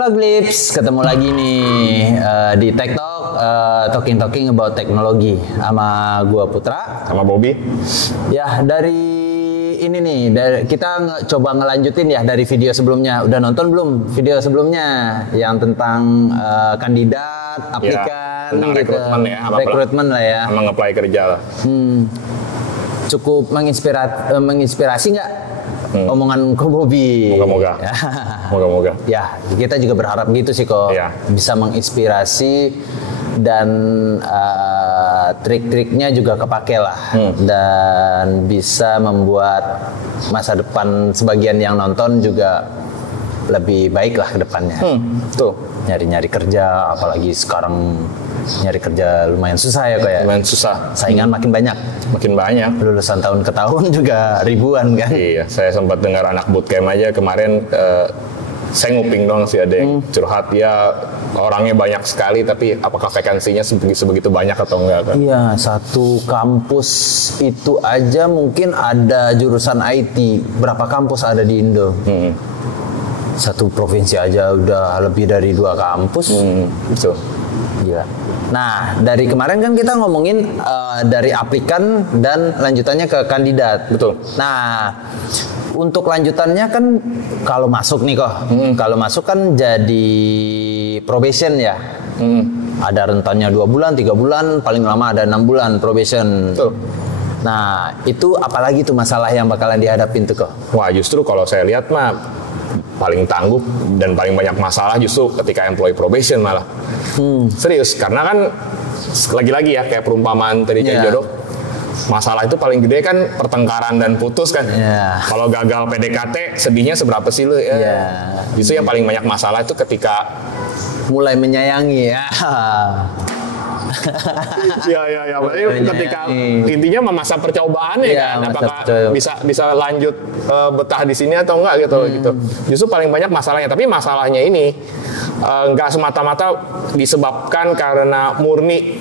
Halo Glips, ketemu lagi nih di Tech Talk, talking about teknologi sama gua Putra, sama Bobby. Ya dari ini nih, kita coba ngelanjutin ya dari video sebelumnya. Udah nonton belum video sebelumnya yang tentang kandidat, aplikan, tentang gitu. Rekrutmen lah ya. Sama nge-apply kerja lah. Cukup menginspirasi nggak? Omongan Ko Bobby. Moga-moga. Ya. Moga-moga. Ya, kita juga berharap gitu sih kok. Ya. Bisa menginspirasi dan trik-triknya juga kepake lah. Dan bisa membuat masa depan sebagian yang nonton juga lebih baik lah ke depannya. Tuh. Nyari-nyari kerja, apalagi sekarang nyari kerja lumayan susah ya kok ya. Lumayan susah. Saingan makin banyak. Makin banyak. Lulusan tahun ke tahun juga ribuan kan. Iya, saya sempat dengar anak bootcamp aja kemarin. Saya nguping dong sih ada yang curhat ya, orangnya banyak sekali tapi apakah vakansinya sebegitu banyak atau enggak kan? Iya, satu kampus itu aja mungkin ada jurusan IT. Berapa kampus ada di Indo? Satu provinsi aja udah lebih dari 2 kampus. Betul. Gila. Nah, dari kemarin kan kita ngomongin dari aplikan dan lanjutannya ke kandidat. Betul. Nah, untuk lanjutannya kan kalau masuk nih kok, kalau masuk kan jadi probation ya. Ada rentannya 2 bulan, 3 bulan, paling lama ada 6 bulan probation. Betul. Nah, itu apalagi tuh masalah yang bakalan dihadapin tuh kok? Wah, justru kalau saya lihat mah paling tangguh dan paling banyak masalah justru ketika employee probation malah. Serius, karena kan lagi-lagi ya kayak perumpamaan tadi Cari Jodoh. Masalah itu paling gede kan pertengkaran dan putus kan. Kalau gagal PDKT sedihnya seberapa sih lu ya. Justru yang paling banyak masalah itu ketika mulai menyayangi ya. Iya. Ketika intinya masa percobaan ya kan, apakah bisa lanjut betah di sini atau enggak gitu. Justru paling banyak masalahnya. Tapi masalahnya ini nggak semata-mata disebabkan karena murni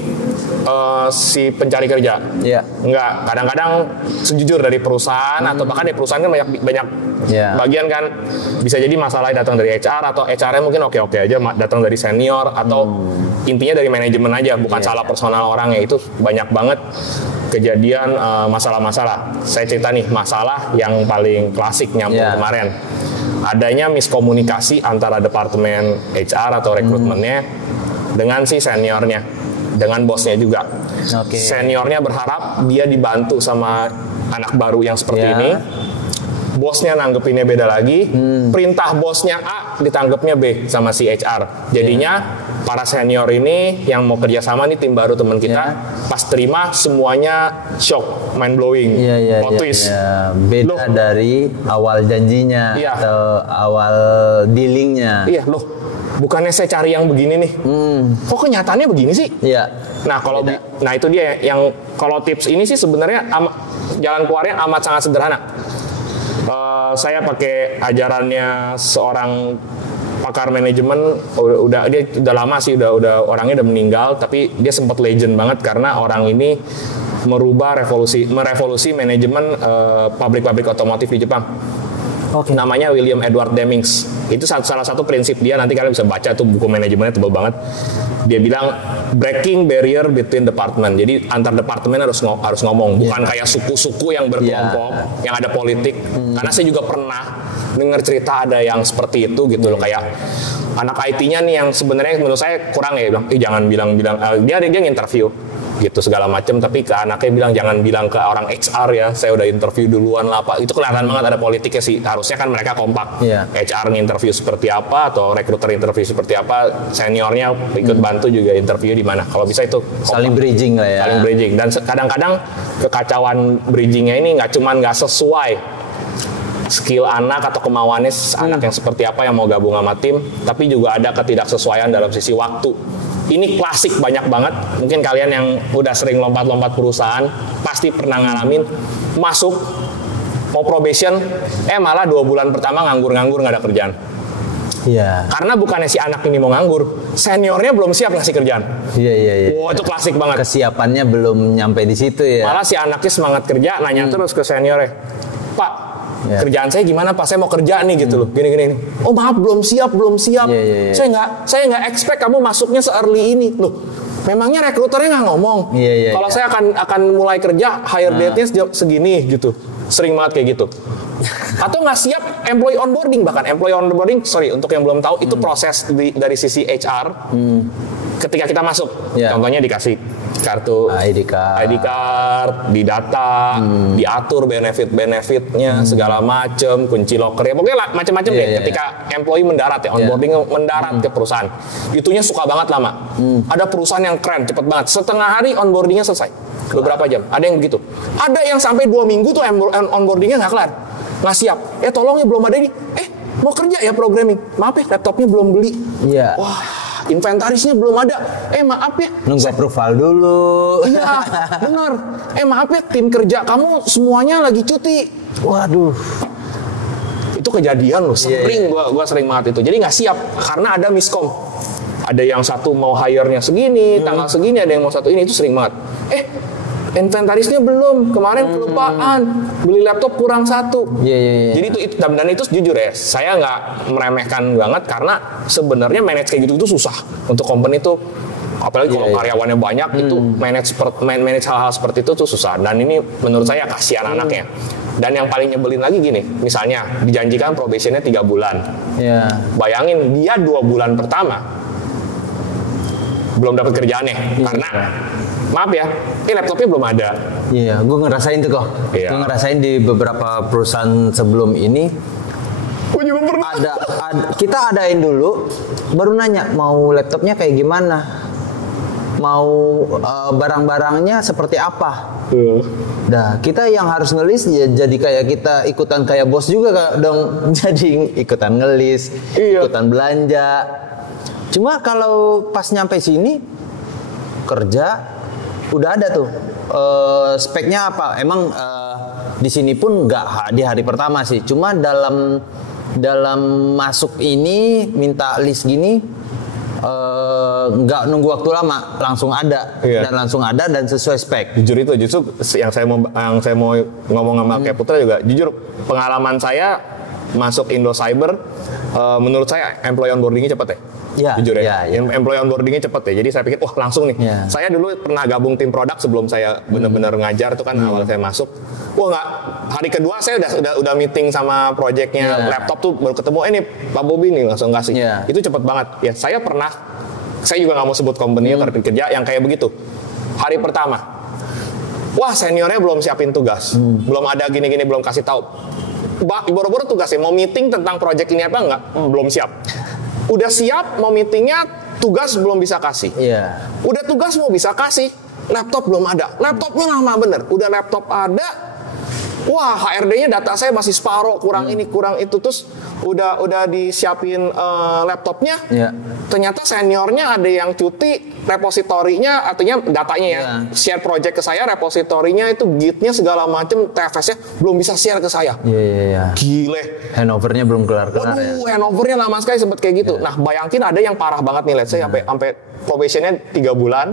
si pencari kerja. Enggak. Kadang-kadang sejujur dari perusahaan atau bahkan di perusahaan kan banyak bagian kan, bisa jadi masalahnya datang dari HR atau HR-nya mungkin oke-oke aja, datang dari senior atau intinya dari manajemen aja, bukan salah personal orangnya. Itu banyak banget kejadian masalah-masalah. Saya cerita nih masalah yang paling klasik nyambung kemarin. Adanya miskomunikasi antara departemen HR atau rekrutmennya dengan si seniornya, dengan bosnya juga. Seniornya berharap dia dibantu sama anak baru yang seperti ini. Bosnya nanggepinnya beda lagi. Perintah bosnya A ditanggepnya B sama si HR. Jadinya para senior ini yang mau kerjasama nih, tim baru teman kita, pas terima semuanya shock, mind blowing, plot twist. Beda dari awal janjinya atau awal dealingnya. Bukannya saya cari yang begini nih, kok kenyataannya begini sih? Nah kalau nah itu dia yang kalau tips ini sih sebenarnya jalan keluarnya amat sangat sederhana. Saya pakai ajarannya seorang pakar manajemen, dia udah lama sih, udah orangnya udah meninggal, tapi dia sempat legend banget karena orang ini merevolusi manajemen pabrik-pabrik otomotif di Jepang. Namanya William Edward Demings. Itu salah satu prinsip dia, nanti kalian bisa baca tuh buku manajemennya, tebal banget. Dia bilang breaking barrier between department. Jadi antar departemen harus ngomong, bukan kayak suku-suku yang berkelompok, yang ada politik. Karena saya juga pernah dengar cerita ada yang seperti itu gitu loh, kayak anak IT-nya nih yang sebenarnya menurut saya kurang ya, bilang, jangan bilang dia interview gitu segala macam, tapi ke anaknya bilang jangan bilang ke orang HR ya, saya udah interview duluan lah Pak. Itu kelihatan banget ada politiknya sih. Harusnya kan mereka kompak. HR nginterview seperti apa atau rekruter interview seperti apa, seniornya ikut bantu juga interview di mana. Kalau bisa itu kompak. Saling bridging lah ya. Saling bridging. Dan kadang-kadang kekacauan bridgingnya ini nggak sesuai skill anak atau kemauannya anak yang seperti apa yang mau gabung sama tim, tapi juga ada ketidaksesuaian dalam sisi waktu. Ini klasik banyak banget. Mungkin kalian yang udah sering lompat-lompat perusahaan pasti pernah ngalamin masuk mau probation, malah 2 bulan pertama nganggur nggak ada kerjaan. Karena bukannya si anak ini mau nganggur, seniornya belum siap ngasih kerjaan. Wah, itu klasik banget. Kesiapannya belum nyampe di situ ya. Malah si anaknya semangat kerja, nanya terus ke seniornya, Pak, kerjaan saya gimana Pak? Saya mau kerja nih gitu loh. Gini. Oh maaf belum siap. Saya nggak expect kamu masuknya se-early ini loh. Memangnya rekruternya nggak ngomong. Kalau saya akan mulai kerja hire date-nya segini gitu. Sering banget kayak gitu. Atau nggak siap employee onboarding, bahkan employee onboarding, untuk yang belum tahu itu proses dari sisi HR. Ketika kita masuk, contohnya dikasih kartu ID card, didata, diatur benefit-benefitnya segala macam, kunci locker ya pokoknya macam-macam deh. Ketika employee mendarat onboarding mendarat ke perusahaan, itunya suka banget lama. Ada perusahaan yang keren, cepet banget, setengah hari onboardingnya selesai, beberapa jam. Ada yang begitu, ada yang sampai 2 minggu tuh onboardingnya nggak kelar, nggak siap. Tolong ya belum ada ini, mau kerja ya programming, maaf ya laptopnya belum beli. Wah, inventarisnya belum ada. Maaf ya. Nunggu approval dulu. Iya, benar. Maaf ya, tim kerja kamu semuanya lagi cuti. Waduh. Itu kejadian loh. Sering gua sering banget itu. Jadi nggak siap karena ada miskom. Ada yang satu mau hire-nya segini, tanggal segini, ada yang mau satu ini, itu sering banget. Inventarisnya belum, kemarin kelupaan, beli laptop kurang 1. Jadi itu jujur ya, saya nggak meremehkan banget karena sebenarnya manage kayak gitu itu susah untuk company itu, apalagi kalau karyawannya banyak itu manage hal-hal seperti itu tuh susah. Dan ini menurut saya kasihan anaknya. Dan yang paling nyebelin lagi gini, misalnya dijanjikan probationnya 3 bulan, bayangin dia 2 bulan pertama belum dapat kerjaannya karena maaf ya, laptopnya belum ada. Gue ngerasain tuh kok. Gue ngerasain di beberapa perusahaan sebelum ini. Gue juga pernah. Kita adain dulu, baru nanya mau laptopnya kayak gimana, mau barang-barangnya seperti apa. Nah, kita yang harus ngelis ya jadi kayak kita ikutan kayak bos juga dong. Jadi ikutan ngelis, ikutan belanja. Cuma kalau pas nyampe sini kerja udah ada tuh speknya apa. Emang di sini pun nggak di hari pertama sih. Cuma dalam masuk ini minta list gini nggak nunggu waktu lama, langsung ada dan sesuai spek. Jujur itu justru yang saya mau ngomong sama kayak Putra juga. Jujur pengalaman saya masuk Indo Cyber, menurut saya employee onboardingnya cepet jujur employee onboardingnya cepet ya. Jadi saya pikir wah langsung nih. Saya dulu pernah gabung tim produk sebelum saya benar-benar ngajar tuh kan awal saya masuk. Wah nggak, hari kedua saya udah meeting sama projectnya laptop tuh baru ketemu ini Pak Bobi nih langsung kasih. Itu cepet banget ya. Saya juga nggak mau sebut company-nya kerja yang kayak begitu. Hari pertama, wah seniornya belum siapin tugas, belum ada gini-gini, belum kasih tahu. Boro-boro tugasnya mau meeting tentang project ini apa enggak, belum siap. Udah siap mau meetingnya, tugas belum bisa kasih. Udah tugas mau bisa kasih, laptop belum ada. Laptopnya lama bener. Udah laptop ada, wah HRD-nya data saya masih separuh, kurang ini kurang itu, terus udah disiapin laptopnya. Ternyata seniornya ada yang cuti, repositorinya artinya datanya share project ke saya, repositorinya itu gitnya segala macam, TFS-nya belum bisa share ke saya. Gile. Handover-nya belum kelar ya. Handover-nya lama sekali sempet kayak gitu. Nah, bayangin ada yang parah banget nih, let's say sampai probationnya 3 bulan.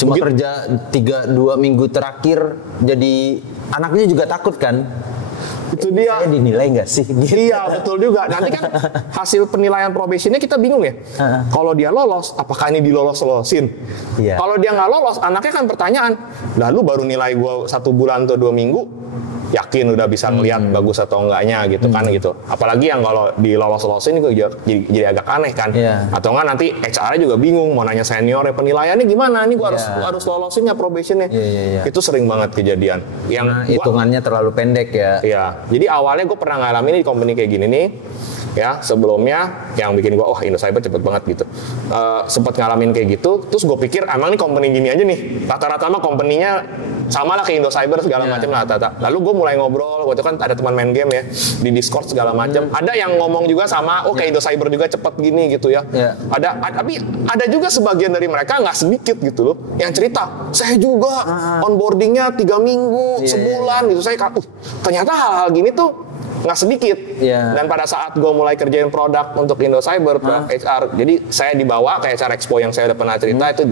Cuma kerja 2 minggu terakhir, jadi anaknya juga takut kan. Itu dia. Saya dinilai nggak sih? Iya betul juga. Nanti kan hasil penilaian probationnya kita bingung ya. Kalau dia lolos, apakah ini dilolosin? Kalau dia nggak lolos, anaknya kan pertanyaan. Lalu baru nilai gue 1 bulan atau 2 minggu, yakin udah bisa ngelihat bagus atau enggaknya gitu kan gitu. Apalagi yang kalau dilolos-lolosin juga jadi agak aneh kan. Atau enggak nanti HR-nya juga bingung mau nanya senior penilaiannya gimana, nih gua harus lolosin ya probationnya. Itu sering banget kejadian. Yang hitungannya terlalu pendek ya. Jadi awalnya gue pernah ngalamin di company kayak gini nih. Ya, sebelumnya yang bikin gue, Indo Cyber cepet banget gitu. Sempat ngalamin kayak gitu, terus gue pikir emang nih company gini aja nih. Rata-rata mah company-nya sama lah kayak Indo Cyber segala macam lah. Lalu gue mulai ngobrol, waktu itu kan ada teman main game ya di Discord segala macam. Ada yang ngomong juga sama, kayak Indo Cyber juga cepet gini gitu ya. Tapi ada juga sebagian dari mereka nggak sedikit gitu loh, yang cerita, saya juga onboardingnya 3 minggu, sebulan gitu. Saya ternyata hal-hal gini tuh nggak sedikit. Dan pada saat gue mulai kerjain produk untuk Indo Cyber, HR, jadi saya dibawa ke HR Expo yang saya udah pernah cerita itu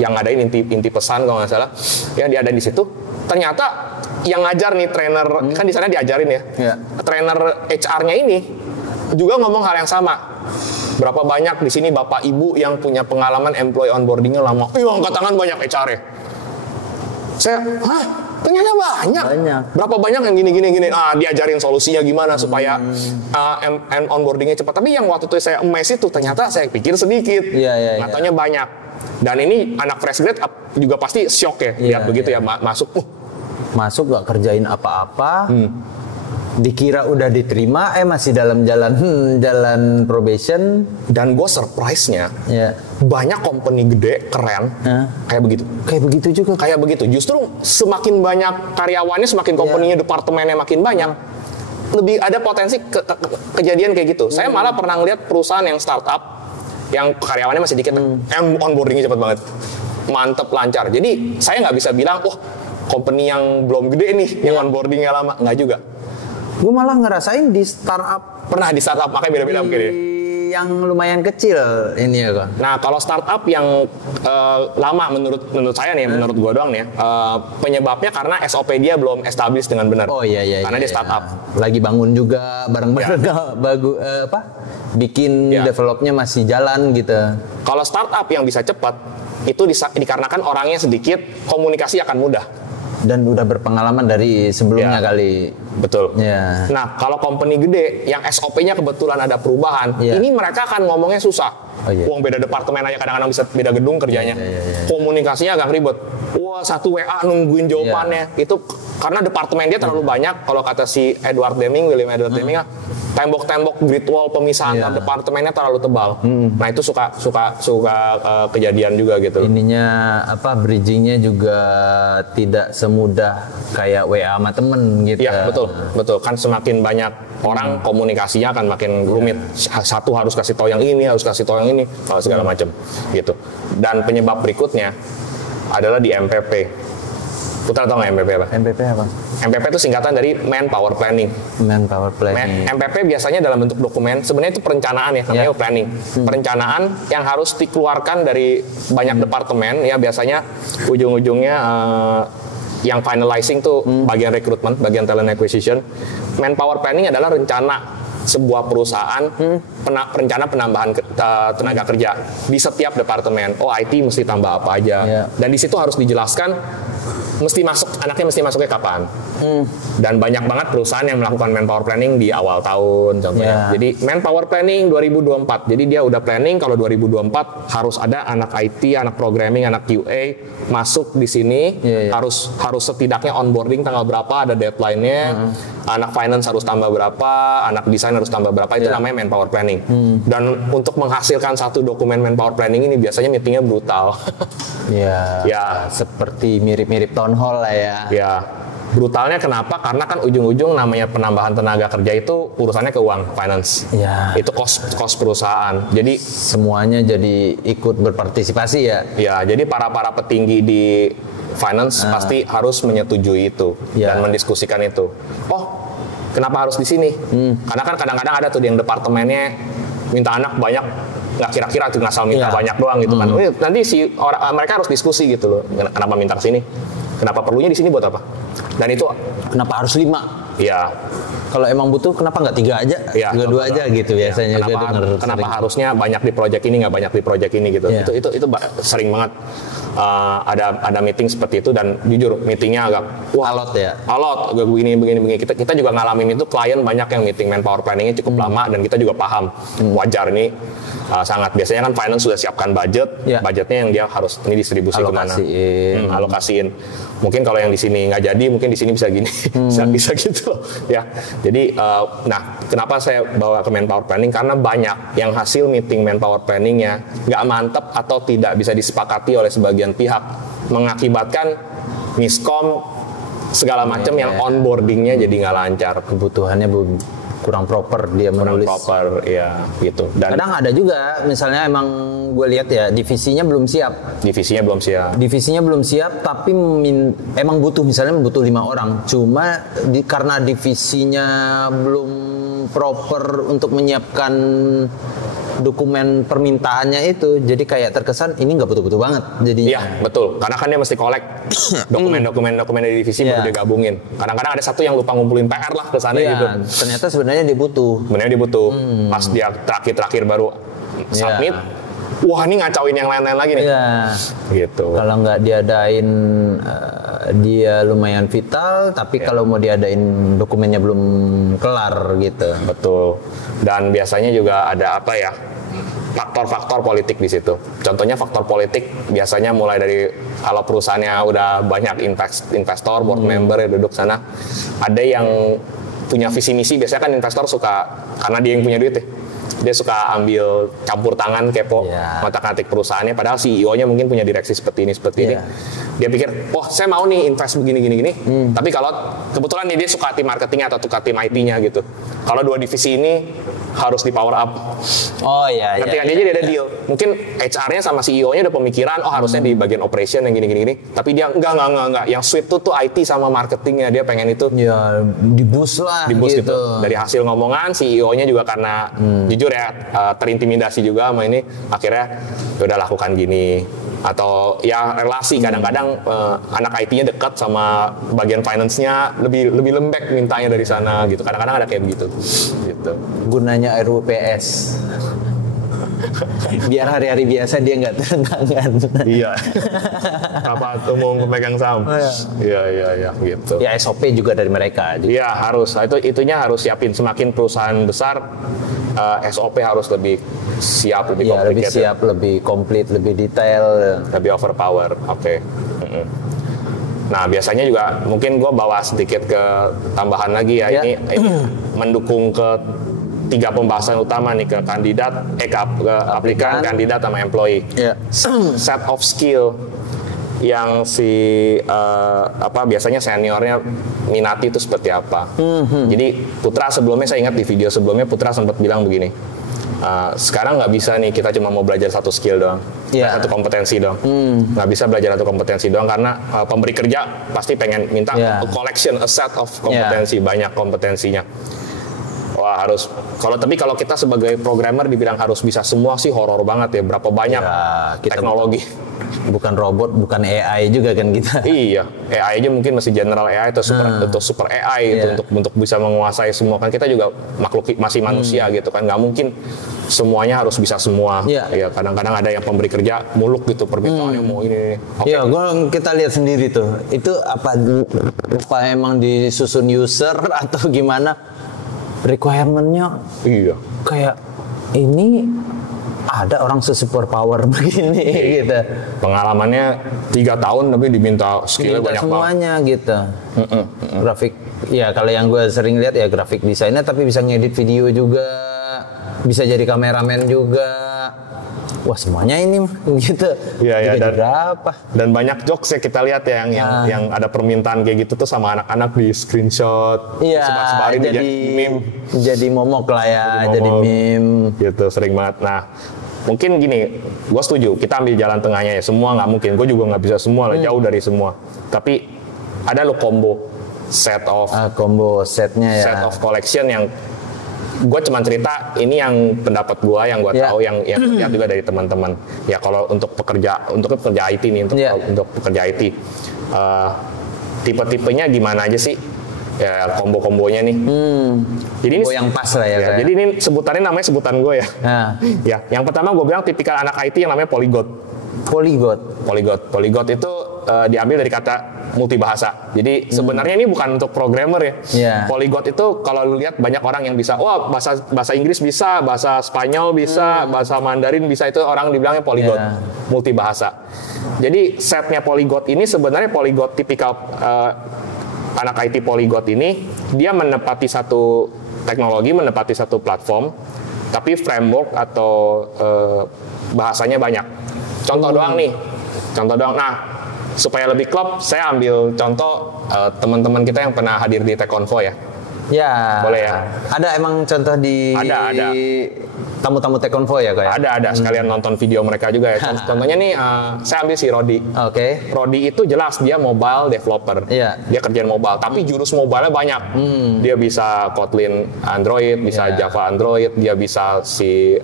yang ngadain inti pesan kalau nggak salah, yang ada di situ. Ternyata yang ngajar nih trainer kan di sana diajarin ya. Trainer HR-nya ini juga ngomong hal yang sama. Berapa banyak di sini bapak ibu yang punya pengalaman employee onboarding-nya lama? Angkat tangan banyak HR-nya. Saya, ternyata banyak. Berapa banyak yang gini. Diajarin solusinya gimana supaya onboarding-nya cepat. Tapi yang waktu itu saya emes itu ternyata saya pikir sedikit. Katanya banyak. Dan ini anak fresh grade juga pasti shock ya lihat begitu ya masuk gak kerjain apa-apa, dikira udah diterima, masih dalam jalan probation. Dan gue surprise-nya banyak company gede keren kayak begitu juga kayak begitu. Justru semakin banyak karyawannya, semakin company-nya departemennya makin banyak, lebih ada potensi kejadian kayak gitu. Saya malah pernah ngeliat perusahaan yang startup yang karyawannya masih dikit, onboarding-nya cepet banget, mantep, lancar. Jadi saya nggak bisa bilang, company yang belum gede nih, yang onboarding-nya lama, nggak juga. Gue malah ngerasain di startup. Pernah di startup, makanya beda-beda mungkin ya. Yang lumayan kecil ini ya kok. Nah kalau startup yang lama menurut saya nih, menurut gue doang nih, penyebabnya karena SOP dia belum established dengan benar. Karena dia startup. Lagi bangun juga bareng-bareng, bikin developnya masih jalan gitu. Kalau startup yang bisa cepat itu dikarenakan orangnya sedikit, komunikasi akan mudah. Dan udah berpengalaman dari sebelumnya kali. Betul. Nah, kalau company gede yang SOP-nya kebetulan ada perubahan, ini mereka akan ngomongnya susah. Uang beda departemen aja kadang-kadang bisa beda gedung kerjanya. Komunikasinya agak ribet. Satu WA nungguin jawabannya. Itu karena departemen dia terlalu banyak. Kalau kata si William Edward Deming, tembok-tembok grid wall pemisahan departemennya terlalu tebal. Nah itu suka kejadian juga gitu. Ininya bridgingnya juga tidak semudah kayak WA sama temen gitu. Iya betul. Kan semakin banyak orang, komunikasinya akan makin rumit. Satu harus kasih tahu yang ini, harus kasih tahu yang ini, segala macam gitu. Dan penyebab berikutnya adalah di MPP. Putra tahu nggak MPP apa? MPP apa? MPP itu singkatan dari Manpower Planning. MPP biasanya dalam bentuk dokumen, sebenarnya itu perencanaan ya, namanya planning. Perencanaan yang harus dikeluarkan dari banyak departemen, ya biasanya ujung-ujungnya yang finalizing tuh bagian rekrutmen, bagian talent acquisition. Manpower Planning adalah rencana sebuah perusahaan, rencana penambahan tenaga kerja di setiap departemen. IT mesti tambah apa aja. Dan di situ harus dijelaskan anaknya mesti masuknya kapan. Dan banyak banget perusahaan yang melakukan manpower planning di awal tahun contohnya. Jadi manpower planning 2024. Jadi dia udah planning kalau 2024 harus ada anak IT, anak programming, anak QA masuk di sini. Harus setidaknya onboarding tanggal berapa, ada deadline-nya. Anak finance harus tambah berapa, anak desain harus tambah berapa, itu namanya manpower planning. Dan untuk menghasilkan satu dokumen manpower planning ini biasanya meetingnya brutal. Seperti mirip-mirip town hall lah ya. Brutalnya kenapa? Karena kan ujung-ujung namanya penambahan tenaga kerja itu urusannya ke uang, finance. Itu cost perusahaan. Jadi semuanya jadi ikut berpartisipasi ya. Jadi para petinggi di finance pasti harus menyetujui itu dan mendiskusikan itu. Kenapa harus di sini? Karena kan kadang-kadang ada tuh yang departemennya minta anak banyak, nggak kira-kira tuh ngasal minta banyak doang gitu kan. Nanti mereka harus diskusi gitu loh. Kenapa minta ke sini? Kenapa perlunya di sini buat apa? Dan itu kenapa harus 5? Kalau emang butuh kenapa nggak 3 aja? 2 aja gitu biasanya. Kenapa harusnya banyak di project ini, nggak banyak di project ini gitu. Itu sering banget ada meeting seperti itu, dan jujur meetingnya agak alot agak begini. Kita juga ngalamin itu, klien banyak yang meeting manpower planningnya cukup lama, dan kita juga paham wajar ini. Sangat biasanya kan finance sudah siapkan budgetnya yang dia harus ini distribusi kemana, alokasiin. Mungkin kalau yang di sini nggak jadi, mungkin di sini bisa gini, bisa gitu loh ya. Jadi kenapa saya bawa ke manpower planning, karena banyak yang hasil meeting manpower planningnya nggak mantep atau tidak bisa disepakati oleh sebagian pihak, mengakibatkan miskom segala macam yang onboardingnya jadi nggak lancar, kebutuhannya kurang proper dia menulis. Gitu. Dan kadang ada juga, misalnya emang gue lihat ya divisinya belum siap, tapi emang butuh 5 orang, cuma karena divisinya belum proper untuk menyiapkan dokumen permintaannya itu jadi kayak terkesan ini nggak butuh-butuh banget jadinya. Iya betul, karena kan dia mesti collect dokumen dari divisi baru dia gabungin. Kadang-kadang ada satu yang lupa ngumpulin PR lah ke sana gitu. Ternyata sebenarnya dia butuh. Pas dia terakhir baru submit, wah ini ngacauin yang lain-lain lagi nih. Gitu. Kalau nggak diadain dia lumayan vital, tapi kalau mau diadain dokumennya belum kelar gitu. Betul. Dan biasanya juga ada apa ya? Faktor-faktor politik di situ. Contohnya faktor politik biasanya mulai dari kalau perusahaannya udah banyak investor, board member yang duduk sana, ada yang punya visi misi. Biasanya kan investor suka karena dia yang punya duit ya. Dia suka ambil campur tangan, kepo ngotak-ngatik perusahaannya, padahal CEO-nya mungkin punya direksi seperti ini. Dia pikir, oh saya mau nih invest begini. Tapi kalau kebetulan nih dia suka tim marketingnya atau suka tim IT-nya gitu. Kalau dua divisi ini harus di power up. Ketika dia jadi ada deal. Mungkin HR-nya sama CEO-nya udah pemikiran, oh harusnya di bagian operation yang gini. Tapi dia enggak. Yang sweet tuh IT sama marketingnya, dia pengen itu. Ya, di-boost lah gitu. Dari hasil ngomongan, CEO-nya juga karena jujur ya terintimidasi juga sama ini, akhirnya udah lakukan gini. Atau ya relasi, kadang-kadang anak IT-nya dekat sama bagian finance-nya, lebih lembek mintanya dari sana gitu. Kadang-kadang ada kayak begitu gitu. Gunanya RUPS biar hari-hari biasa dia nggak terenggangan. Iya. Apa tuh mau pemegang saham? Iya gitu. Ya SOP juga dari mereka. Iya harus. Itunya harus siapin. Semakin perusahaan besar, SOP harus lebih siap, lebih complicated. Lebih siap, lebih komplit, lebih detail, lebih overpower. Oke. Nah biasanya juga mungkin gue bawa sedikit ke tambahan lagi ya. Ini mendukung ke 3 pembahasan utama nih, ke kandidat, ke aplikan, kandidat sama employee. Set of skill yang biasanya seniornya minati itu seperti apa. Jadi Putra sebelumnya, saya ingat di video sebelumnya Putra sempat bilang begini, sekarang nggak bisa nih kita cuma mau belajar satu skill doang, satu kompetensi doang. Nggak bisa belajar satu kompetensi doang karena pemberi kerja pasti pengen minta a collection, a set of kompetensi, banyak kompetensinya. Wah harus, kalau kita sebagai programmer dibilang harus bisa semua sih horor banget ya, berapa banyak teknologi. Bukan robot, bukan AI juga kan kita. Iya, AI aja mungkin masih general AI atau super AI gitu untuk bisa menguasai semua, kan kita juga makhluk masih manusia gitu kan, nggak mungkin semuanya harus bisa semua. Ya kadang-kadang ada yang pemberi kerja muluk gitu, permintaannya mau ini. Iya, kita lihat sendiri tuh, itu apa emang disusun user atau gimana? Requirement-nya kayak ini ada orang se-super power begini gitu. Pengalamannya 3 tahun tapi diminta skillnya banyak semuanya banget. Gitu. Grafik, ya kalau yang gue sering lihat ya grafik desainnya, tapi bisa ngedit video juga, bisa jadi kameramen juga. Wah semuanya ini gitu. Iya dan berapa? Dan banyak jokes ya kita lihat ya yang ada permintaan kayak gitu tuh sama anak-anak di screenshot, sebar-sebarin jadi meme. Jadi momok lah ya, jadi meme. Gitu sering banget. Nah mungkin gini, gue setuju kita ambil jalan tengahnya ya. Semua nggak mungkin, gue juga nggak bisa semua lah, jauh dari semua. Tapi ada lo combo set setnya ya. Set of collection yang gue cuma cerita ini yang pendapat gue, yang gue tahu, yang lihat juga dari teman-teman. Ya kalau untuk pekerja IT nih, untuk pekerja IT, tipe-tipenya gimana aja sih? Ya kombo-kombonya nih. Jadi ini yang pas lah ya. Jadi ini sebutannya namanya sebutan gue ya. Ya, yang pertama gue bilang tipikal anak IT yang namanya polyglot. Polyglot itu diambil dari kata multibahasa. Jadi sebenarnya ini bukan untuk programmer ya. Polyglot itu kalau lu lihat banyak orang yang bisa, bahasa Inggris bisa, bahasa Spanyol bisa, bahasa Mandarin bisa, itu orang dibilangnya polyglot, multibahasa. Jadi setnya polyglot ini sebenarnya polyglot tipikal anak IT polyglot ini dia menepati satu teknologi, menepati satu platform, tapi framework atau bahasanya banyak. Contoh doang. Nah, supaya lebih klop, saya ambil contoh teman-teman kita yang pernah hadir di Tech Convo ya. Ya. Boleh ya? Ada emang contoh di ada tamu-tamu Tech Convoy ya kayak? Ada sekalian nonton video mereka juga ya. Contohnya nih saya ambil si Rodi. Oke. Rodi itu jelas dia mobile developer. Iya. Dia kerjaan mobile, tapi jurus mobile-nya banyak. Dia bisa Kotlin Android, bisa Java Android, dia bisa si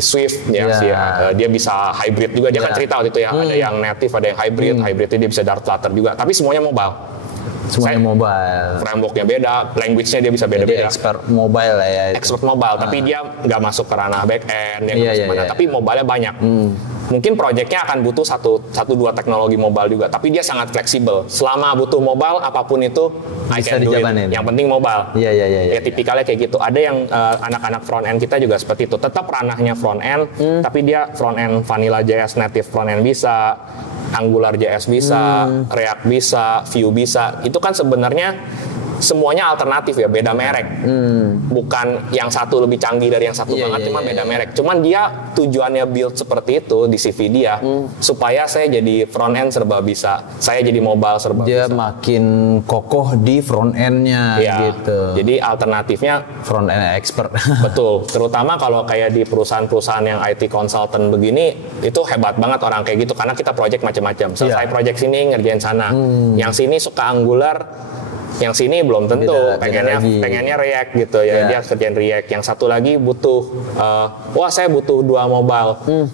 Swift ya, dia bisa hybrid juga. Dia kan cerita waktu itu ya, ada yang native, ada yang hybrid. Hybridnya dia bisa Dart Flutter juga, tapi semuanya mobile. Semuanya mobile. Frameworknya beda, language-nya dia bisa beda-beda. Jadi expert mobile lah ya. Expert mobile, tapi dia nggak masuk ke ranah back-end, tapi mobile-nya banyak. Mungkin proyeknya akan butuh satu dua teknologi mobile juga, tapi dia sangat fleksibel. Selama butuh mobile, apapun itu I can do it. Yang penting mobile. Iya. Ya tipikalnya kayak gitu. Ada yang anak-anak front end kita juga seperti itu. Tetap ranahnya front end, tapi dia front end vanilla JS native front end bisa, Angular JS bisa, React bisa, Vue bisa. Itu kan sebenarnya semuanya alternatif ya, beda merek. Bukan yang satu lebih canggih dari yang satu banget, cuma beda merek. Cuman dia tujuannya build seperti itu di CV dia supaya saya jadi front end serba bisa, saya jadi mobile serba dia bisa. Dia makin kokoh di front end-nya gitu. Jadi alternatifnya front end expert. Betul, terutama kalau kayak di perusahaan-perusahaan yang IT consultant begini, itu hebat banget orang kayak gitu karena kita project macam-macam. Selesai project sini ngerjain sana. Yang sini suka Angular, yang sini belum tentu, pengennya React gitu ya, dia kerjain React. Yang satu lagi butuh, saya butuh 2 mobile.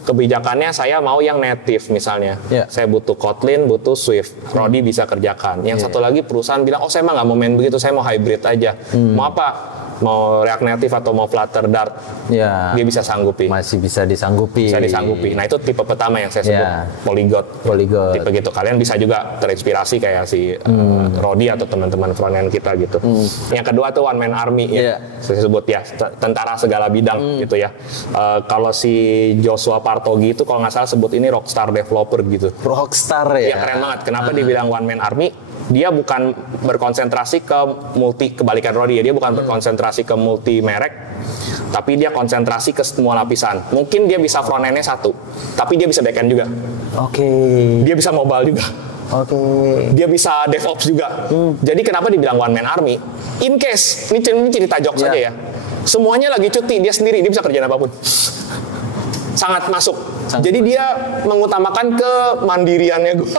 Kebijakannya saya mau yang native misalnya. Saya butuh Kotlin, butuh Swift. Rodi bisa kerjakan. Yang satu lagi perusahaan bilang, saya mah nggak mau main begitu, saya mau hybrid aja. Mau apa? Mau React Native atau mau Flutter Dart, dia bisa sanggupi. Masih bisa disanggupi. Nah itu tipe pertama yang saya sebut polyglot. Tipe gitu. Kalian bisa juga terinspirasi kayak si Rodi atau teman-teman frontend kita gitu. Yang kedua tuh one man army ya, saya sebut ya, tentara segala bidang gitu ya. Kalau si Joshua Partogi itu kalau nggak salah sebut ini rockstar developer gitu. Rockstar ya. Iya keren banget. Kenapa dibilang one man army? Dia bukan berkonsentrasi ke kebalikan Rodi ya, dia bukan berkonsentrasi ke multi merek, tapi dia konsentrasi ke semua lapisan. Mungkin dia bisa front end-nya satu, tapi dia bisa back end juga. Dia bisa mobile juga. Dia bisa DevOps juga. Jadi kenapa dibilang one man army? In case, ini cerita jokes aja ya. Semuanya lagi cuti, dia sendiri, dia bisa kerjain apapun. Sangat masuk. Jadi dia mengutamakan kemandiriannya gue.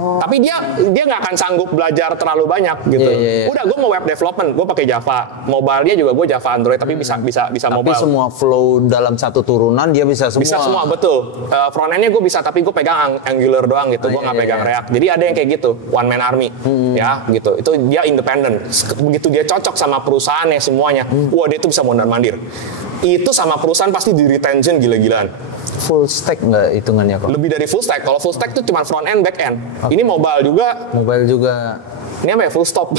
Tapi dia nggak akan sanggup belajar terlalu banyak gitu. Udah gue mau web development, gue pakai Java. Mobile-nya juga gue Java Android, tapi bisa mobile. Tapi semua flow dalam satu turunan dia bisa semua. Bisa semua, betul. Front end-nya gue bisa, tapi gue pegang Angular doang gitu. Gue nggak pegang React. Jadi ada yang kayak gitu, one man army, ya gitu. Itu dia independen. Begitu dia cocok sama perusahaannya semuanya, dia tuh bisa mondar-mandir. Itu sama perusahaan pasti di retention gila-gilaan. Full stack nggak hitungannya kok? Lebih dari full stack. Kalau full stack itu cuma front end, back end. Ini mobile juga. Ini apa ya? Full stop.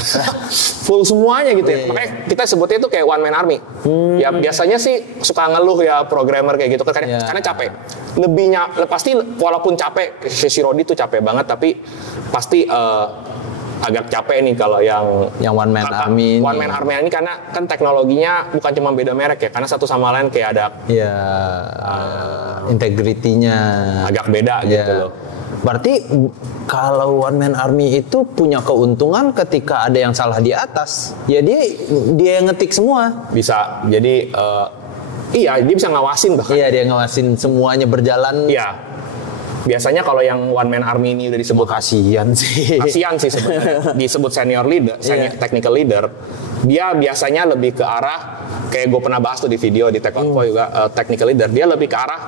Full semuanya gitu ya. Makanya kita sebutnya itu kayak one man army. Ya biasanya sih suka ngeluh ya programmer kayak gitu karena capek. Pasti walaupun capek, si Rodi tuh capek banget, tapi pasti agak capek nih kalau yang one man army. One man army ini karena kan teknologinya bukan cuma beda merek ya, karena satu sama lain kayak ada integritinya agak beda gitu loh. Berarti kalau one man army itu punya keuntungan ketika ada yang salah di atas, ya dia yang ngetik semua. Bisa. Jadi dia bisa ngawasin bahkan. Iya, dia ngawasin semuanya berjalan. Iya. Biasanya kalau yang one man army ini udah disebut kasihan sih sebenarnya. Disebut senior leader, technical leader. Dia biasanya lebih ke arah kayak gue pernah bahas tuh di video di Tech Convoy juga, technical leader. Dia lebih ke arah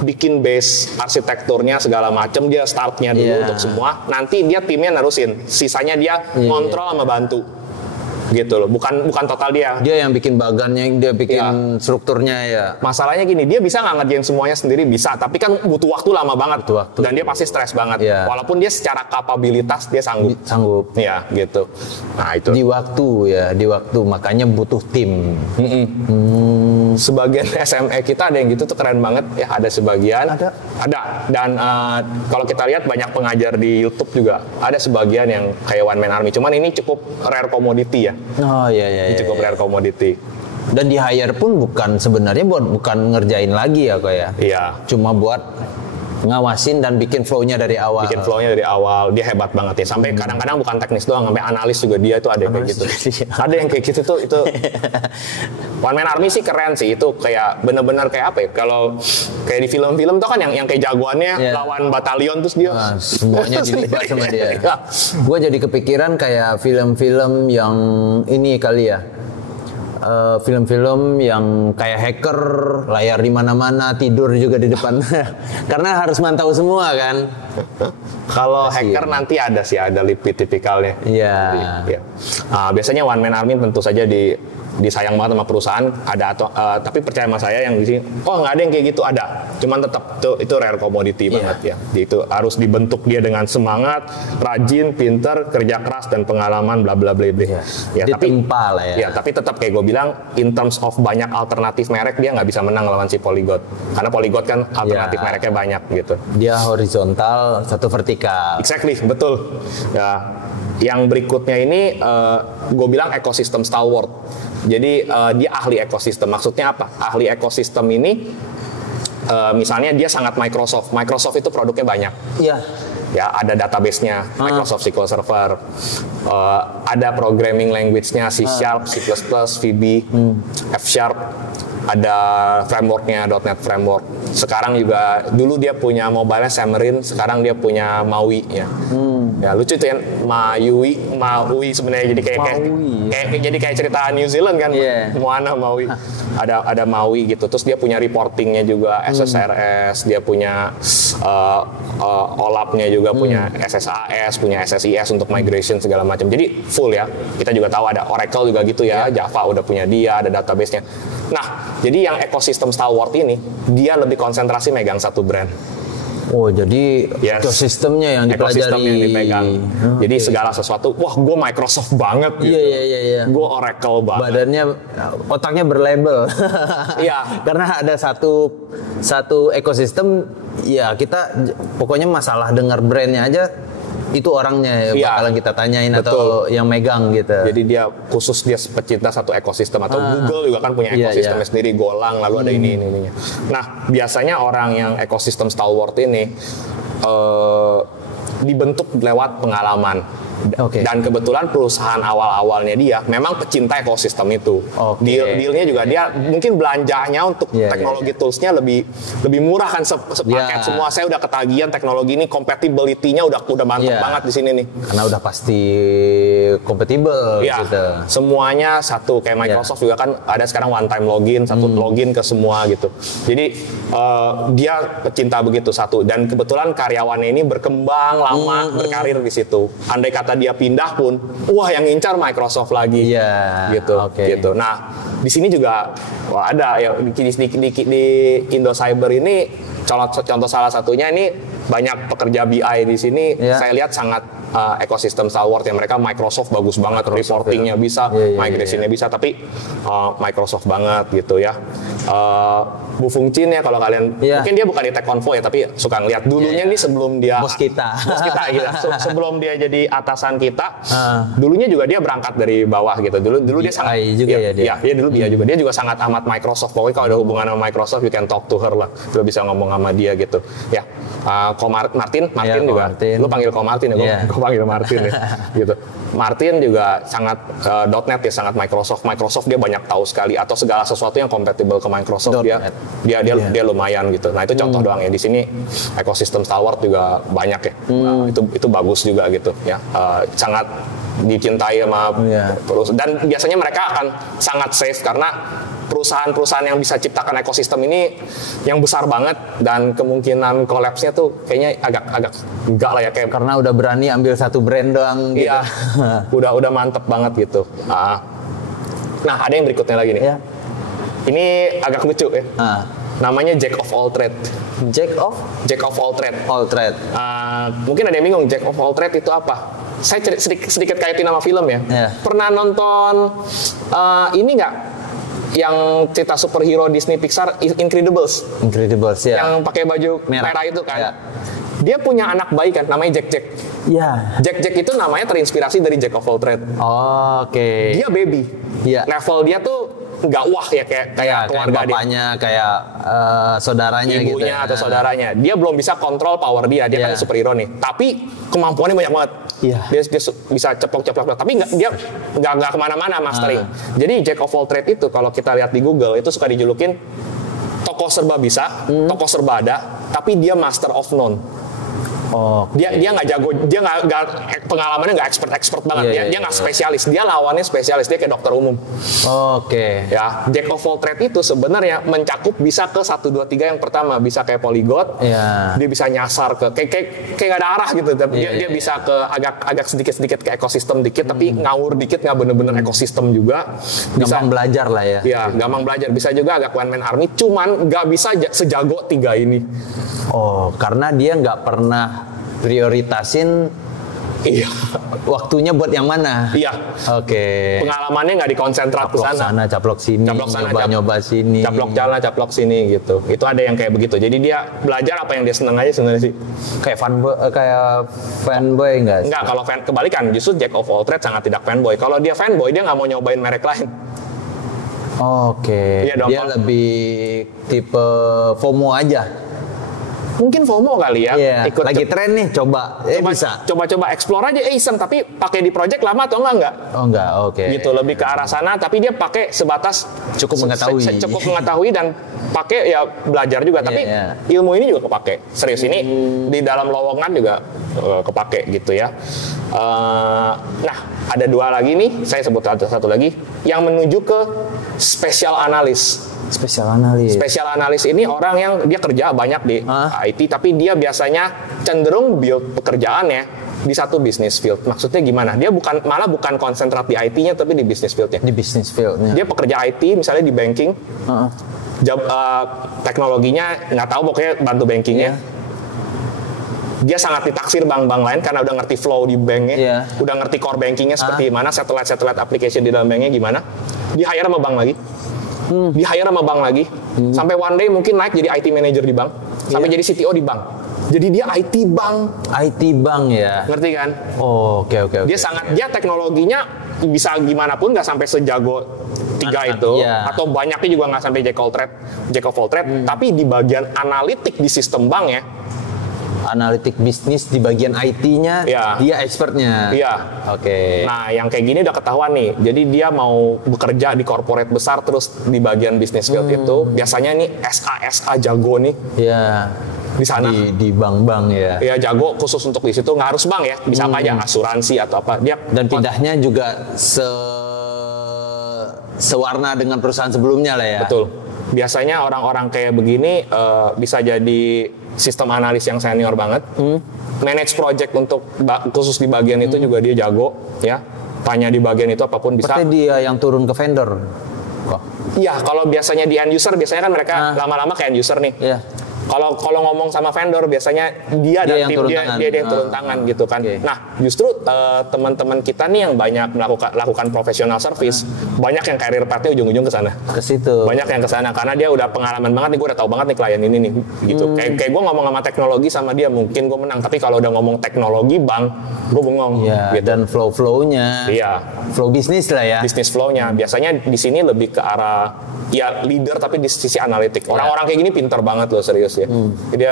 bikin base arsitekturnya segala macam, dia startnya dulu untuk semua. Nanti dia timnya nerusin, sisanya dia kontrol sama bantu. Gitu loh, bukan total dia yang bikin bagannya, dia bikin strukturnya ya. Masalahnya gini, dia bisa nggak ngerjain semuanya sendiri, bisa, tapi kan butuh waktu lama banget dan dia pasti stres banget. Walaupun dia secara kapabilitas dia sanggup ya gitu. Nah itu di waktu makanya butuh tim. Sebagian SME kita ada yang gitu tuh keren banget ya, ada sebagian ada dan kalau kita lihat banyak pengajar di YouTube juga ada sebagian yang kayak one man army, cuman ini cukup rare commodity ya. Cukup rare commodity. Dan di hire pun bukan sebenarnya bukan ngerjain lagi ya kok ya. Iya. Cuma buat ngawasin dan bikin flow-nya dari awal. Dia hebat banget ya. Sampai kadang-kadang bukan teknis doang, sampai analis juga dia itu ada yang kayak gitu. Ada yang kayak gitu tuh itu. One Man Army sih keren sih, itu kayak bener-bener kayak apa ya? Kalau kayak di film-film tuh kan yang kayak jagoannya lawan batalion terus dia semuanya dilibat sama dia. Gue jadi kepikiran kayak film-film yang ini kali ya. Film-film yang kayak hacker, layar di mana-mana, tidur juga di depan. Karena harus mantau semua kan. Kalau hacker nanti ada tipikalnya. Iya. Biasanya One Man Army tentu saja disayang banget sama perusahaan, tapi percaya sama saya yang di sini, nggak ada yang kayak gitu, ada. Cuman tetap itu rare commodity banget ya. Itu harus dibentuk dia dengan semangat, rajin, pinter, kerja keras dan pengalaman bla bla bla bla. Ditempa lah ya. Tapi tetap kayak gue bilang, in terms of banyak alternatif merek dia nggak bisa menang lawan si Polygot. Karena Polygot kan alternatif mereknya banyak gitu. Dia horizontal, satu vertikal. Exactly, betul. Ya. Yang berikutnya ini gue bilang ekosistem stalwart. Jadi dia ahli ekosistem. Maksudnya apa? Ahli ekosistem ini misalnya dia sangat Microsoft. Microsoft itu produknya banyak. Iya. Ya, ada database-nya Microsoft SQL Server. Ada programming language-nya C#, C++, VB, F#. Ada framework-nya .NET Framework. Sekarang juga dulu dia punya mobile-nya Xamarin, sekarang dia punya Maui ya. Ya lucu tuh ya, Maui sebenarnya jadi kayak cerita New Zealand kan. Moana Maui. Ada Maui gitu. Terus dia punya reporting-nya juga SSRS, dia punya OLAP-nya juga, punya SSAS, punya SSIS untuk migration segala macam. Jadi full ya. Kita juga tahu ada Oracle juga gitu ya. Java udah punya dia, ada database-nya. Nah, jadi yang ekosistem stalwart ini dia lebih konsentrasi megang satu brand. Oh, jadi ekosistemnya yang dipelajari. Ekosistemnya yang dipegang. Jadi segala sesuatu, wah gue Microsoft banget gitu. Iya. Gue Oracle banget. Badannya, otaknya berlabel. Iya. Karena ada satu ekosistem, ya kita pokoknya masalah dengar brandnya aja, itu orangnya bakalan kita tanyain. Betul. Atau yang megang gitu. Jadi dia pecinta satu ekosistem, atau Google juga kan punya ekosistemnya sendiri, Golang, lalu ada ini. Nah, biasanya orang yang ekosistem stalwart ini dibentuk lewat pengalaman. Dan kebetulan perusahaan awal-awalnya dia memang pecinta ekosistem itu. Deal-nya juga dia mungkin belanjanya untuk teknologi toolsnya lebih murah kan, sepaket semua. Saya udah ketagihan teknologi ini, compatibility-nya udah mantap banget di sini nih. Karena udah pasti kompatibel gitu. Semuanya satu, kayak Microsoft juga kan ada sekarang one time login, satu login ke semua gitu. Jadi dia pecinta begitu satu, dan kebetulan karyawannya ini berkembang lama, berkarir di situ. Andai kata dia pindah pun, wah yang ngincar Microsoft lagi, gitu. Nah, di sini juga ada ya di Indo Cyber ini contoh salah satunya ini banyak pekerja BI di sini. Saya lihat sangat ekosistem stalwart ya, mereka Microsoft bagus banget, reportingnya bisa, migrationnya bisa, tapi Microsoft banget gitu ya. Bu Fung Chin ya, kalau kalian mungkin dia bukan di Tech Convo ya, tapi suka ngeliat dulunya nih sebelum dia bos kita gitu. Sebelum dia jadi atasan kita, dulunya juga dia berangkat dari bawah gitu. Dulu dia sangat dia juga sangat amat Microsoft. Pokoknya kalau ada hubungan sama Microsoft, you can talk to her lah. Lu bisa ngomong sama dia gitu. Ya, Martin juga. Lu panggil Martin ya, gue panggil Martin ya, gitu. Martin juga sangat .NET ya, sangat Microsoft dia banyak tahu sekali, atau segala sesuatu yang kompatibel ke Microsoft dia lumayan gitu. Nah, itu contoh doang ya. Di sini ekosistem stalwart juga banyak ya. Itu bagus juga gitu ya. Sangat dicintai sama perusahaan, dan biasanya mereka akan sangat safe karena perusahaan-perusahaan yang bisa ciptakan ekosistem ini yang besar banget, dan kemungkinan collapse-nya tuh kayaknya agak enggak lah ya, kayak karena udah berani ambil satu brand doang gitu. Iya. udah mantep banget gitu. Nah, ada yang berikutnya lagi nih. Ini agak lucu ya. Namanya Jack of all trade. Jack of all trade. Mungkin ada yang bingung, Jack of all trade itu apa? Saya sedikit kaitin nama film ya. Pernah nonton ini nggak? Yang cerita superhero Disney Pixar, Incredibles ya. Yang pakai baju merah itu kan. Dia punya anak bayi kan, namanya Jack. Jack itu namanya terinspirasi dari Jack of all trade. Dia baby. Level dia tuh nggak wah ya kayak keluarga kayak bapaknya, kayak saudaranya ibunya gitu. Atau saudaranya. Dia belum bisa kontrol power dia kan superhero nih. Tapi kemampuannya banyak banget. Dia bisa ceplok-ceplok, tapi dia nggak kemana-mana mastering. Jadi Jack of all trade itu kalau kita lihat di Google itu suka dijulukin tokoh serba bisa, tokoh serba ada, tapi dia master of none. Dia nggak jago, dia nggak pengalamannya nggak expert banget. Dia nggak spesialis, dia lawannya spesialis, dia kayak dokter umum. Ya, Jack of all trade itu sebenarnya mencakup bisa ke 1, 2, 3 yang pertama, bisa kayak polyglot, dia bisa nyasar ke kayak nggak ada arah gitu. Dia bisa ke agak sedikit ke ekosistem dikit, tapi ngawur dikit, nggak bener-bener ekosistem juga. Gampang belajar lah ya. Iya, gampang belajar. Bisa juga agak one man army, cuman nggak bisa sejago 3 ini. Karena dia nggak pernah prioritasin waktunya buat yang mana. Pengalamannya nggak dikonsentrat ke sana. Caplok sini, nyoba sini. Caplok sini gitu. Itu ada yang kayak begitu. Jadi dia belajar apa yang dia senang aja sebenarnya sih. Kayak fanboy nggak? Nggak, kalau kebalikan. Justru Jack of all trades sangat tidak fanboy. Kalau dia fanboy, dia nggak mau nyobain merek lain. Dia lebih tipe FOMO aja. Mungkin FOMO kali ya. Ikut lagi tren nih, coba bisa. Coba explore aja iseng, tapi pakai di project lama atau enggak? Enggak. Gitu, lebih ke arah sana, tapi dia pakai sebatas cukup mengetahui dan pakai ya belajar juga, tapi ilmu ini juga kepake. Serius ini di dalam lowongan juga kepake gitu ya. Nah, ada 2 lagi nih, saya sebut satu lagi yang menuju ke special analyst. Special analyst ini orang yang dia kerja banyak di IT, tapi dia biasanya cenderung build pekerjaannya di satu business field. Maksudnya gimana? Dia malah bukan konsentrat di IT-nya, tapi di business field-nya. Dia pekerja IT, misalnya di banking, teknologinya nggak tahu, pokoknya bantu bankingnya. Dia sangat ditaksir bank-bank lain karena udah ngerti flow di banknya, udah ngerti core bankingnya seperti gimana, satellite application di dalam banknya gimana. Di hire sama bank lagi, sampai one day mungkin naik jadi IT manager di bank, sampai jadi CTO di bank. Jadi dia IT bank ya. Ngerti kan? Dia dia teknologinya bisa gimana pun nggak sampai sejago 3 itu, atau banyaknya juga nggak sampai Jack of all trade, tapi di bagian analitik di sistem bank ya. Analitik bisnis di bagian IT-nya, dia expertnya. Nah, yang kayak gini udah ketahuan nih. Jadi dia mau bekerja di corporate besar terus di bagian business field itu, biasanya nih SA jago nih. Di sana di bank-bank ya. Jago khusus untuk di situ, nggak harus bank ya, bisa apa aja, asuransi atau apa. Dan pindahnya juga sewarna dengan perusahaan sebelumnya lah ya. Betul. Biasanya orang-orang kayak begini bisa jadi sistem analis yang senior banget, manage project untuk khusus di bagian itu juga dia jago, ya. Tanya di bagian itu apapun bisa. Berarti dia yang turun ke vendor. Iya, kalau biasanya di end user, biasanya kan mereka lama-lama ke end user nih. Kalau ngomong sama vendor biasanya dia dan tim dia yang turun tangan gitu kan. Nah, justru teman-teman kita nih yang banyak melakukan professional service, banyak yang career path-nya ujung-ujung ke sana. Ke situ. Banyak yang ke sana karena dia udah pengalaman banget nih, gue udah tahu banget nih klien ini nih gitu. Kayak gue ngomong sama teknologi sama dia mungkin gue menang, tapi kalau udah ngomong teknologi bank, gue bengong. Gitu. Dan flow-nya. Flow bisnis lah ya. Bisnis flow-nya. Biasanya di sini lebih ke arah leader tapi di sisi analitik. Orang-orang kayak gini pintar banget loh, serius ya.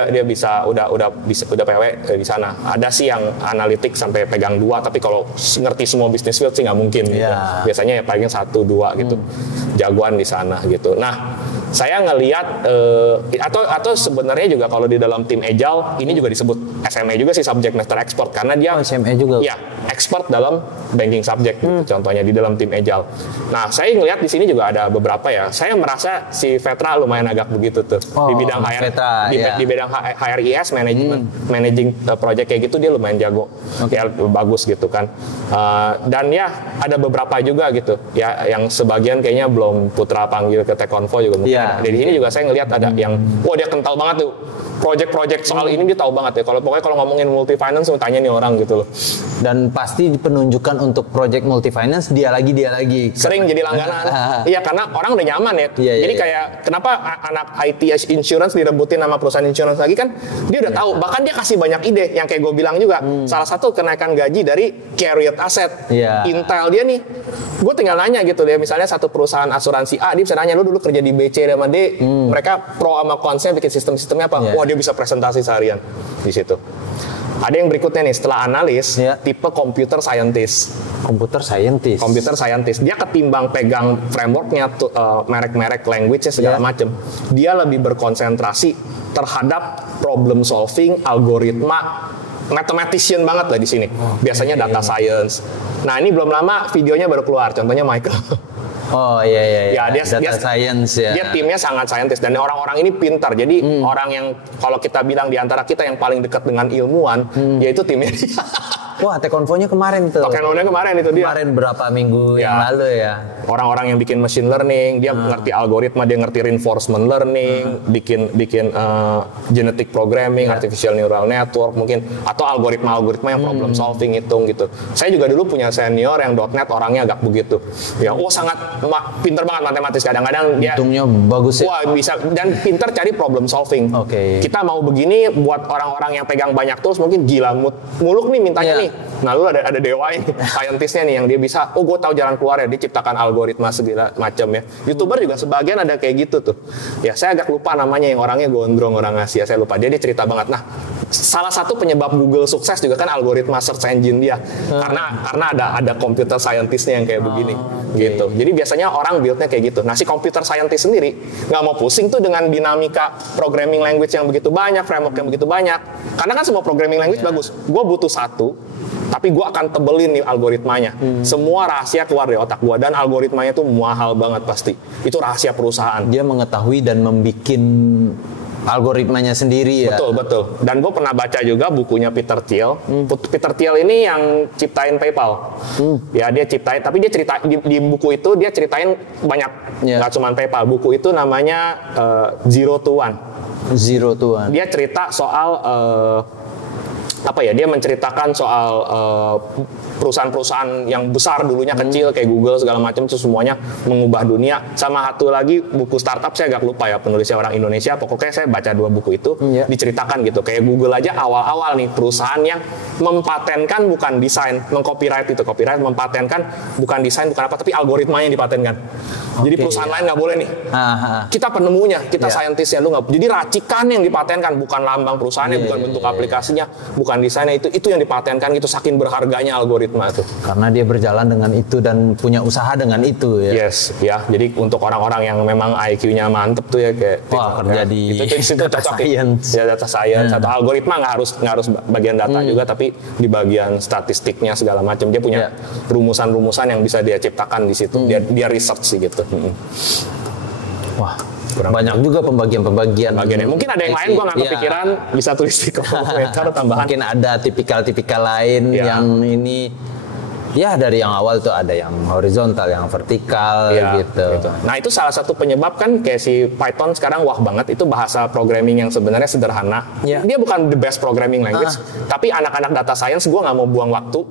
Dia bisa udah PW di sana. Ada sih yang analitik sampai pegang 2, tapi kalau ngerti semua business field sih nggak mungkin. Gitu. Biasanya ya paling 1, 2 gitu. Jagoan di sana gitu. Nah, saya ngelihat atau sebenarnya juga kalau di dalam tim Agile ini juga disebut SME juga sih, subject matter expert, karena dia SME juga. Ya, expert dalam banking subject gitu, contohnya di dalam tim Agile. Nah, saya ngelihat di sini juga ada beberapa ya. Saya merasa si Vetra lumayan agak begitu tuh di bidang di bidang HRIS managing project kayak gitu, dia lumayan jago. Ya, bagus gitu kan. Dan ya ada beberapa juga gitu ya yang sebagian kayaknya belum Putra panggil ke Tech Convo juga mungkin Dari sini juga saya ngelihat ada yang, wah dia kental banget tuh. Project soal ini dia tahu banget ya. Pokoknya kalau ngomongin multi finance, tanya nih orang gitu loh. Dan pasti penunjukan untuk project multi finance dia lagi. Sering jadi langganan. Iya, karena orang udah nyaman ya. Jadi kayak kenapa anak IT insurance direbutin sama perusahaan insurance lagi kan? Dia udah tahu. Bahkan dia kasih banyak ide yang kayak gue bilang juga. Salah satu kenaikan gaji dari carried asset. Intel dia nih. Gue tinggal nanya gitu deh. Misalnya satu perusahaan asuransi A, dia bisa nanya, lu dulu kerja di B, C, dan D. Mereka pro sama konsnya bikin sistem-sistemnya apa? Wah, dia bisa presentasi seharian di situ. Ada yang berikutnya nih, setelah analis, tipe computer scientist. Computer scientist. Dia ketimbang pegang frameworknya, merek-merek language-nya segala macem. Dia lebih berkonsentrasi terhadap problem solving, algoritma, mathematician banget lah di sini. Biasanya data science. Nah, ini belum lama videonya baru keluar. Contohnya Michael. Oh iya. Ya, dia science ya. Dia timnya sangat saintis dan orang-orang ini pintar. Jadi orang yang kalau kita bilang di antara kita yang paling dekat dengan ilmuwan, yaitu timnya dia. Wah, Tekonfonya kemarin tuh. Tekonfonya kemarin itu dia. Kemarin berapa minggu yang lalu ya. Orang-orang yang bikin machine learning, dia ngerti algoritma, dia ngerti reinforcement learning, bikin genetic programming, artificial neural network mungkin, atau algoritma yang problem solving hitung gitu. Saya juga dulu punya senior yang .NET orangnya agak begitu. Ya, sangat pintar banget matematis. Kadang-kadang dia hitungnya bagus ya. Wah, bisa dan pintar cari problem solving. Kita mau begini buat orang-orang yang pegang banyak tools mungkin gila muluk nih mintanya nih. Nah, lu ada dewa ini, scientistnya nih yang dia bisa, gue tahu jalan keluar ya, dia ciptakan algoritma segala macam ya. YouTuber juga sebagian ada kayak gitu tuh. Ya, saya agak lupa namanya yang orangnya gondrong, orang Asia, saya lupa. Dia cerita banget. Nah, salah satu penyebab Google sukses juga kan algoritma search engine dia. Karena ada computer scientistnya yang kayak begini. Gitu. Jadi biasanya orang build-nya kayak gitu. Nah, si computer scientist sendiri nggak mau pusing tuh dengan dinamika programming language yang begitu banyak, framework yang begitu banyak. Karena kan semua programming language bagus. Gue butuh satu, tapi gue akan tebelin nih algoritmanya. Semua rahasia keluar dari otak gue dan algoritmanya tuh mahal banget pasti. Itu rahasia perusahaan. Dia mengetahui dan membikin algoritmanya sendiri ya. Betul. Dan gue pernah baca juga bukunya Peter Thiel. Peter Thiel ini yang ciptain PayPal. Ya, dia ciptain, tapi dia cerita di buku itu dia ceritain banyak, nggak cuma PayPal. Buku itu namanya Zero to One. Dia cerita soal dia menceritakan soal perusahaan-perusahaan yang besar dulunya kecil kayak Google segala macam itu semuanya mengubah dunia. Sama satu lagi buku startup, saya agak lupa ya penulisnya orang Indonesia. Pokoknya saya baca 2 buku itu diceritakan gitu. Kayak Google aja awal-awal nih perusahaan yang mempatenkan bukan desain, mengcopyright itu copyright, mempatenkan bukan desain bukan apa tapi algoritmanya yang dipatenkan. Jadi perusahaan lain nggak boleh nih. Kita penemunya, kita saintisnya, lu nggak. Jadi racikan yang dipatenkan bukan lambang perusahaannya, bukan bentuk aplikasinya, bukan desainnya itu yang dipatenkan gitu saking berharganya algoritma itu. Karena dia berjalan dengan itu dan punya usaha dengan itu ya. Yes, ya. Jadi untuk orang-orang yang memang IQ-nya mantep tuh ya kayak kerja di data science. Ya, data science atau algoritma nggak harus bagian data juga tapi di bagian statistiknya segala macam dia punya rumusan-rumusan yang bisa dia ciptakan di situ. Dia research sih gitu. Wah, banyak juga pembagian-pembagian. Mungkin ada yang lain gua nggak kepikiran, bisa tulis di komentar tambahan. Mungkin ada tipikal-tipikal lain yang ini dari yang awal tuh ada yang horizontal, yang vertikal gitu. Nah, itu salah satu penyebab kan kayak si Python sekarang wah banget, itu bahasa programming yang sebenarnya sederhana. Dia bukan the best programming language, tapi anak-anak data science gua nggak mau buang waktu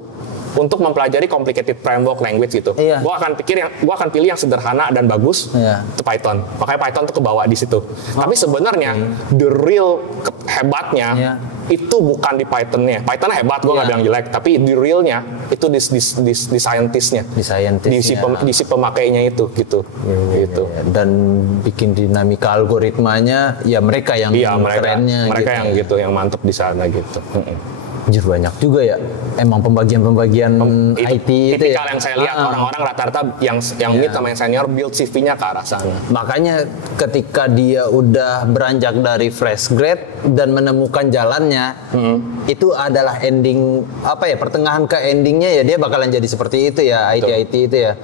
untuk mempelajari complicated framework language gitu. Gua akan pilih yang sederhana dan bagus, itu Python. Makanya Python tuh kebawa di situ. Tapi sebenarnya the real hebatnya itu bukan di Python-nya. Python hebat, gua nggak bilang jelek, tapi the realnya itu di scientist-nya. Di si pemakainya itu gitu. Gitu. Dan bikin dinamika algoritmanya mereka yang kerennya mereka yang gitu, yang mantep di sana gitu. Anjir, banyak juga ya. Emang pembagian IT itu tipikal yang saya lihat orang-orang rata-rata yang mid sama yang senior build CV-nya ke arah sana. Makanya ketika dia udah beranjak dari fresh grade dan menemukan jalannya, itu adalah ending pertengahan ke endingnya dia bakalan jadi seperti itu ya. IT itu ya.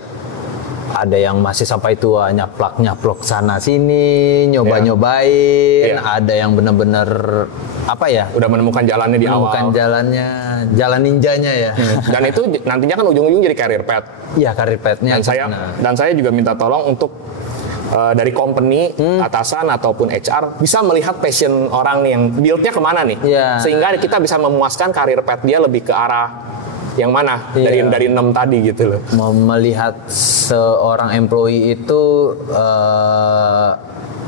Ada yang masih sampai tua nyaplok sana sini, nyobain, ada yang benar-benar udah menemukan jalannya di awal. Jalan ninjanya ya. Dan itu nantinya kan ujung-ujung jadi career path. Iya, career path-nya. Dan saya juga minta tolong untuk dari company, atasan ataupun HR bisa melihat passion orang nih yang build-nya kemana nih, sehingga kita bisa memuaskan karir path dia lebih ke arah yang mana dari 6 tadi gitu loh. Melihat seorang employee itu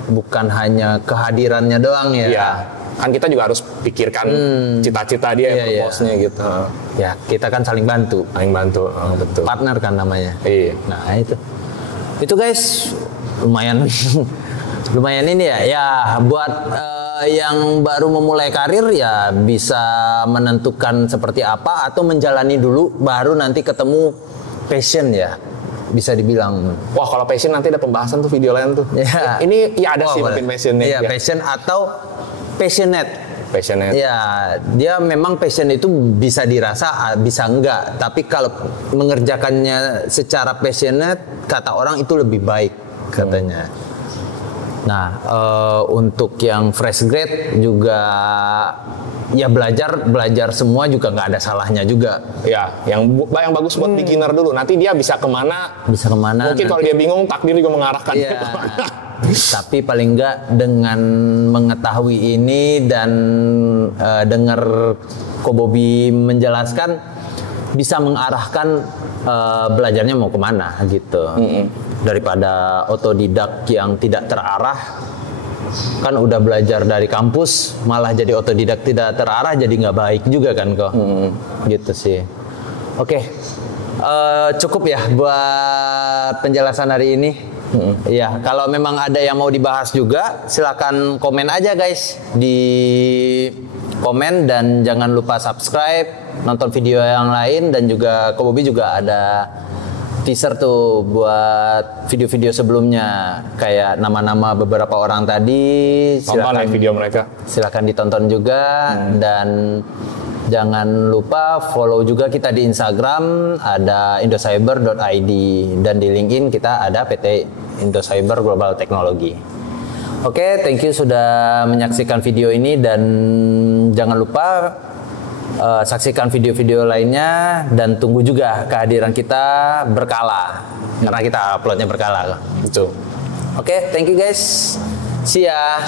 bukan hanya kehadirannya doang ya. Iya. Kan kita juga harus pikirkan cita-cita dia, purpose-nya gitu. Ya, kita kan saling bantu. Betul. Partner kan namanya. Iya. Nah, itu. Itu guys lumayan lumayan ini ya. Ya, buat yang baru memulai karir ya bisa menentukan seperti apa atau menjalani dulu baru nanti ketemu passion ya. Bisa dibilang. Wah, kalau passion nanti ada pembahasan tuh video lain tuh. Ya. Ini ya ada sih mungkin passionnya. Iya, passion atau passionate. Ya, dia memang passion itu bisa dirasa, bisa enggak. Tapi kalau mengerjakannya secara passionate, kata orang itu lebih baik katanya. Nah, untuk yang fresh grade juga ya belajar semua juga nggak ada salahnya juga. Ya, yang bagus buat beginner dulu. Nanti dia bisa kemana? Mungkin kalau dia bingung, takdir juga mengarahkan. Iya. Tapi paling enggak dengan mengetahui ini dan dengar Ko Bobby menjelaskan bisa mengarahkan belajarnya mau kemana gitu. Daripada otodidak yang tidak terarah, kan udah belajar dari kampus malah jadi otodidak tidak terarah, jadi nggak baik juga kan kok. Gitu sih. Oke. Cukup ya buat penjelasan hari ini. Ya, kalau memang ada yang mau dibahas juga, silakan komen aja guys di komen dan jangan lupa subscribe, nonton video yang lain dan juga Ko Bobby juga ada teaser tuh buat video-video sebelumnya kayak nama-nama beberapa orang tadi. Silakan video mereka. Silakan ditonton juga dan jangan lupa follow juga kita di Instagram, ada indocyber.id dan di LinkedIn kita ada PT Indocyber Global Technology. Oke, thank you sudah menyaksikan video ini dan jangan lupa saksikan video-video lainnya dan tunggu juga kehadiran kita berkala karena kita uploadnya berkala. Betul. Oke, thank you guys. See ya.